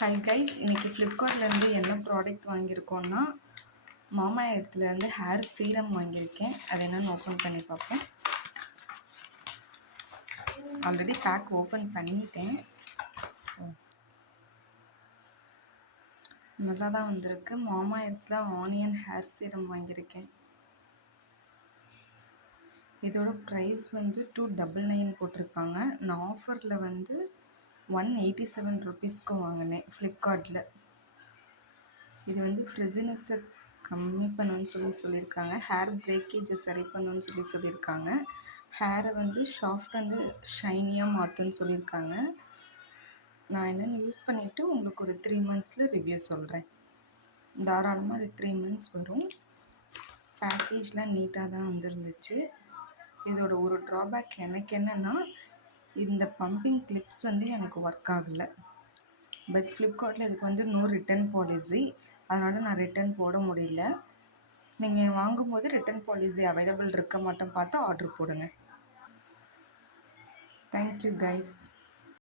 Hi guys, இன்றைக்கி ஃப்ளிப்கார்ட்லேருந்து என்ன product வாங்கியிருக்கோன்னா மாமா எர்த்லேருந்து ஹேர் சீரம் வாங்கியிருக்கேன். அது என்னென்னு ஓப்பன் பண்ணி பார்ப்போம். ஆல்ரெடி பேக் ஓப்பன் பண்ணிட்டேன். ஸோ நல்லா தான் வந்திருக்கு. மாமா எர்த்தில் ஆனியன் ஹேர் சீரம் வாங்கியிருக்கேன். இதோட ப்ரைஸ் வந்து 299 போட்டிருக்காங்க. நான் ஆஃபரில் வந்து 187 ருபீஸ்க்கு வாங்கினேன் ஃப்ளிப்கார்ட்டில். இது வந்து ஃப்ரிஸினஸை கம்மி பண்ணணும்னு சொல்லியிருக்காங்க. ஹேர் பிரேக்கேஜை சரி பண்ணணும்னு சொல்லியிருக்காங்க. ஹேரை வந்து சாஃப்ட் அண்டு ஷைனியாக மாற்றுன்னு சொல்லியிருக்காங்க. நான் என்னென்னு யூஸ் பண்ணிவிட்டு உங்களுக்கு ஒரு 3 மந்த்ஸில் ரிவ்யூ சொல்கிறேன். தாராளமாக அது 3 மந்த்ஸ் வரும். பேக்கேஜ்லாம் நீட்டாக தான் வந்துருந்துச்சு. இதோட ஒரு ட்ராபேக் எனக்கு என்னென்னா, இந்த பம்பிங் கிளிப்ஸ் வந்து எனக்கு ஒர்க் ஆகலை. பட் ஃப்ளிப்கார்ட்டில் இதுக்கு வந்து நோ ரிட்டன் பாலிசி, அதனால் நான் ரிட்டன் போட முடியல. நீங்கள் வாங்கும்போது ரிட்டன் பாலிசி அவைலபிள் இருக்க மாட்டோம் பார்த்து ஆர்டர் போடுங்க. Thank you guys.